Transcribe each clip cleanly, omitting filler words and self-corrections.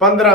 15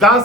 10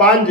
5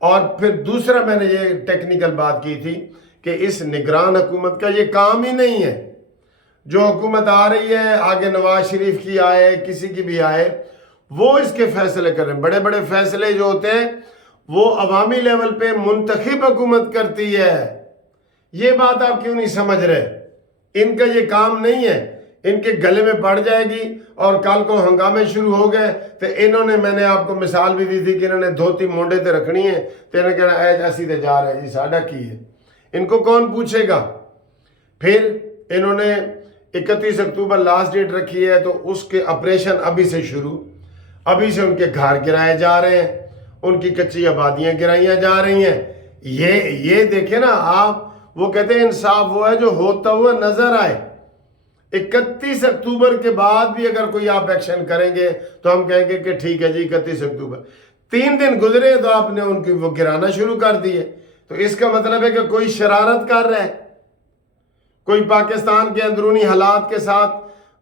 اور پھر دوسرا میں نے یہ ٹیکنیکل بات کی تھی کہ اس نگران حکومت کا یہ کام ہی نہیں ہے. جو حکومت آ رہی ہے، آگے نواز شریف کی آئے، کسی کی بھی آئے، وہ اس کے فیصلے کر رہے ہیں. بڑے بڑے فیصلے جو ہوتے ہیں وہ عوامی لیول پہ منتخب حکومت کرتی ہے. یہ بات آپ کیوں نہیں سمجھ رہے؟ ان کا یہ کام نہیں ہے. ان کے گلے میں پڑ جائے گی اور کل کو ہنگامے شروع ہو گئے تو انہوں نے، میں نے آپ کو مثال بھی دی تھی کہ انہوں نے دھوتی مونڈے تے رکھنی ہے تو انہوں نے کہنا ایسی تے جا رہے جی ساڈا کی ہے. ان کو کون پوچھے گا؟ پھر انہوں نے 31 اکتوبر لاسٹ ڈیٹ رکھی ہے تو اس کے آپریشن ابھی سے شروع. ابھی سے ان کے گھر گرائے جا رہے ہیں، ان کی کچی آبادیاں گرائیاں جا رہی ہیں. یہ دیکھیں نا آپ، وہ کہتے ہیں انصاف وہ ہے جو ہوتا ہوا نظر آئے. 31 اکتوبر کے بعد بھی اگر کوئی آپ ایکشن کریں گے تو ہم کہیں گے کہ ٹھیک ہے جی 31 اکتوبر. 3 دن گزرے تو آپ نے ان کی وہ گرانا شروع کر دیے. تو اس کا مطلب ہے کہ کوئی شرارت کر رہا ہے، کوئی پاکستان کے اندرونی حالات کے ساتھ،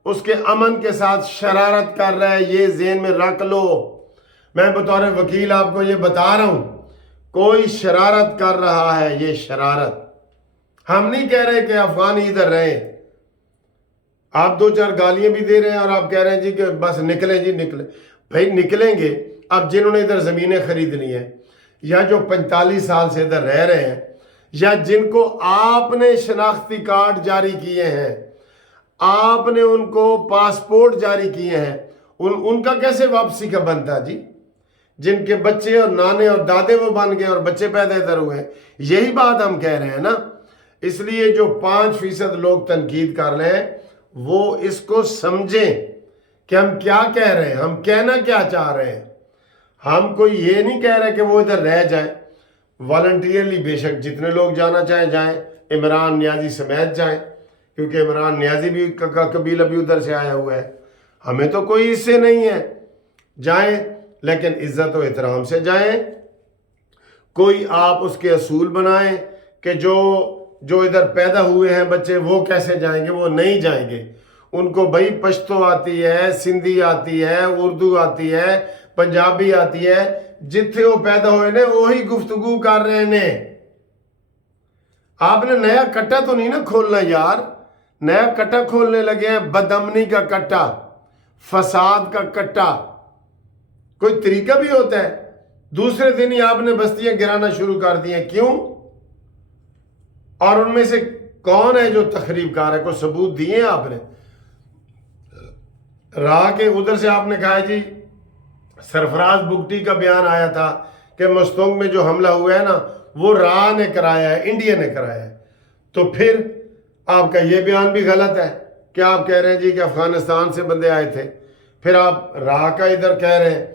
اس کے امن کے ساتھ شرارت کر رہا ہے. یہ ذہن میں رکھ لو. میں بطور وکیل آپ کو یہ بتا رہا ہوں، کوئی شرارت کر رہا ہے. یہ شرارت، ہم نہیں کہہ رہے کہ افغان ادھر رہیں. آپ 2-4 گالیاں بھی دے رہے ہیں اور آپ کہہ رہے ہیں جی کہ بس نکلیں جی نکلیں. بھائی نکلیں گے. اب جنہوں نے ادھر زمینیں خریدنی ہیں یا جو 45 سال سے ادھر رہ رہے ہیں یا جن کو آپ نے شناختی کارڈ جاری کیے ہیں، آپ نے ان کو پاسپورٹ جاری کیے ہیں، ان کا کیسے واپسی کا بنتا جی؟ جن کے بچے اور نانے اور دادے وہ بن گئے اور بچے پیدا ادھر ہوئے ہیں. یہی بات ہم کہہ رہے ہیں نا. اس لیے جو 5% لوگ تنقید کر رہے ہیں وہ اس کو سمجھیں کہ ہم کیا کہہ رہے ہیں، ہم کہنا کیا چاہ رہے ہیں. ہم کوئی یہ نہیں کہہ رہے کہ وہ ادھر رہ جائیں. والنٹیئرلی بے شک جتنے لوگ جانا چاہیں جائیں. عمران نیازی سمیت جائیں، کیونکہ عمران نیازی بھی کا قبیلہ بھی ادھر سے آیا ہوا ہے. ہمیں تو کوئی اس سے نہیں ہے. جائیں لیکن عزت و احترام سے جائیں. کوئی آپ اس کے اصول بنائیں کہ جو ادھر پیدا ہوئے ہیں بچے وہ کیسے جائیں گے، وہ نہیں جائیں گے. ان کو بھائی پشتو آتی ہے، سندھی آتی ہے، اردو آتی ہے، پنجابی آتی ہے. جتھے وہ پیدا ہوئے نے وہی گفتگو کر رہے نے. آپ نے نیا کٹا تو نہیں نا کھولنا یار. نیا کٹا کھولنے لگے ہیں، بدامنی کا کٹا، فساد کا کٹا. کوئی طریقہ بھی ہوتا ہے؟ دوسرے دن ہی آپ نے بستیاں گرانا شروع کر دی ہیں. کیوں؟ اور ان میں سے کون ہے جو تخریب کار ہے؟ کوئی ثبوت دیے آپ نے؟ راہ کے ادھر سے آپ نے کہا جی سرفراز بگٹی کا بیان آیا تھا کہ مستونگ میں جو حملہ ہوا ہے نا وہ راہ نے کرایا ہے، انڈیا نے کرایا ہے. تو پھر آپ کا یہ بیان بھی غلط ہے کہ آپ کہہ رہے ہیں جی کہ افغانستان سے بندے آئے تھے. پھر آپ راہ کا ادھر کہہ رہے ہیں.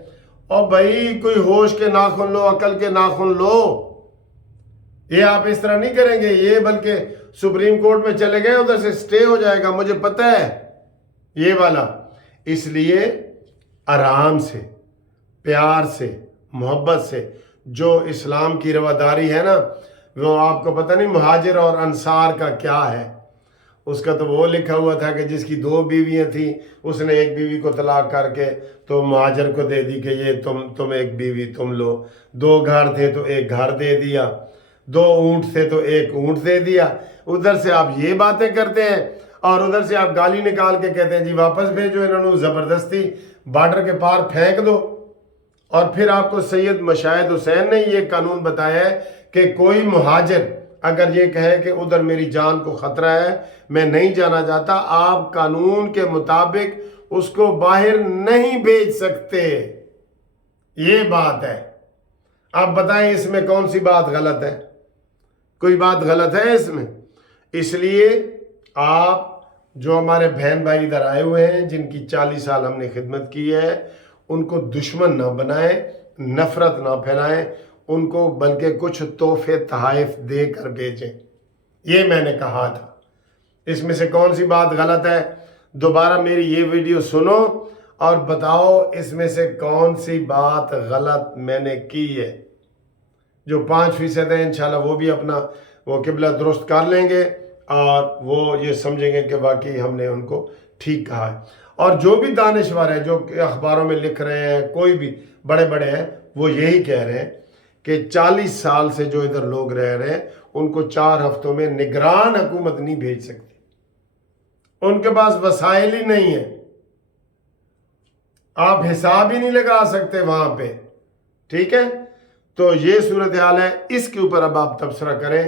اور بھائی کوئی ہوش کے ناخن لو، عقل کے ناخن لو. یہ آپ اس طرح نہیں کریں گے. یہ بلکہ سپریم کورٹ میں چلے گئے، ادھر سے سٹے ہو جائے گا، مجھے پتہ ہے یہ والا. اس لیے آرام سے، پیار سے، محبت سے، جو اسلام کی رواداری ہے نا، وہ آپ کو پتہ نہیں مہاجر اور انصار کا کیا ہے. اس کا تو وہ لکھا ہوا تھا کہ جس کی 2 بیویاں تھیں اس نے ایک بیوی کو طلاق کر کے تو مہاجر کو دے دی کہ یہ تم ایک بیوی تم لو. 2 گھر تھے تو 1 گھر دے دیا، 2 اونٹ تھے تو 1 اونٹ دے دیا. ادھر سے آپ یہ باتیں کرتے ہیں اور ادھر سے آپ گالی نکال کے کہتے ہیں جی واپس بھیجو انہوں نے، زبردستی بارڈر کے پار پھینک دو. اور پھر آپ کو سید مشاہد حسین نے یہ قانون بتایا ہے کہ کوئی مہاجر اگر یہ کہے کہ ادھر میری جان کو خطرہ ہے، میں نہیں جانا چاہتا، آپ قانون کے مطابق اس کو باہر نہیں بھیج سکتے. یہ بات ہے. آپ بتائیں اس میں کون سی بات غلط ہے؟ کوئی بات غلط ہے اس میں؟ اس لیے آپ جو ہمارے بہن بھائی ادھر آئے ہوئے ہیں جن کی 40 سال ہم نے خدمت کی ہے، ان کو دشمن نہ بنائیں، نفرت نہ پھیلائیں ان کو، بلکہ کچھ تحفے تحائف دے کر بھیجیں. یہ میں نے کہا تھا. اس میں سے کون سی بات غلط ہے؟ دوبارہ میری یہ ویڈیو سنو اور بتاؤ اس میں سے کون سی بات غلط میں نے کی ہے. جو 5% ہے انشاءاللہ وہ بھی اپنا وہ قبلہ درست کر لیں گے اور وہ یہ سمجھیں گے کہ واقعی ہم نے ان کو ٹھیک کہا ہے. اور جو بھی دانشور ہیں جو اخباروں میں لکھ رہے ہیں، کوئی بھی بڑے بڑے ہیں، وہ یہی کہہ رہے ہیں کہ 40 سال سے جو ادھر لوگ رہ رہے ہیں ان کو 4 ہفتوں میں نگران حکومت نہیں بھیج سکتی، ان کے پاس وسائل ہی نہیں ہے، آپ حساب ہی نہیں لگا سکتے وہاں پہ، ٹھیک ہے؟ تو یہ صورتحال ہے، اس کے اوپر اب آپ تبصرہ کریں،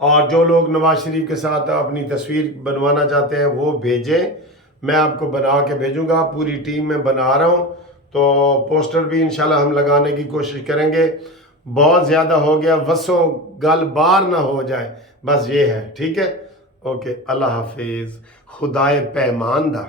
اور جو لوگ نواز شریف کے ساتھ اپنی تصویر بنوانا چاہتے ہیں وہ بھیجیں، میں آپ کو بنا کے بھیجوں گا، پوری ٹیم میں بنا رہا ہوں، تو پوسٹر بھی انشاءاللہ ہم لگانے کی کوشش کریں گے۔ بہت زیادہ ہو گیا، وسوں گل بار نہ ہو جائے، بس یہ ہے، ٹھیک ہے؟ اوکے، اللہ حافظ، خدائے پیمان دا۔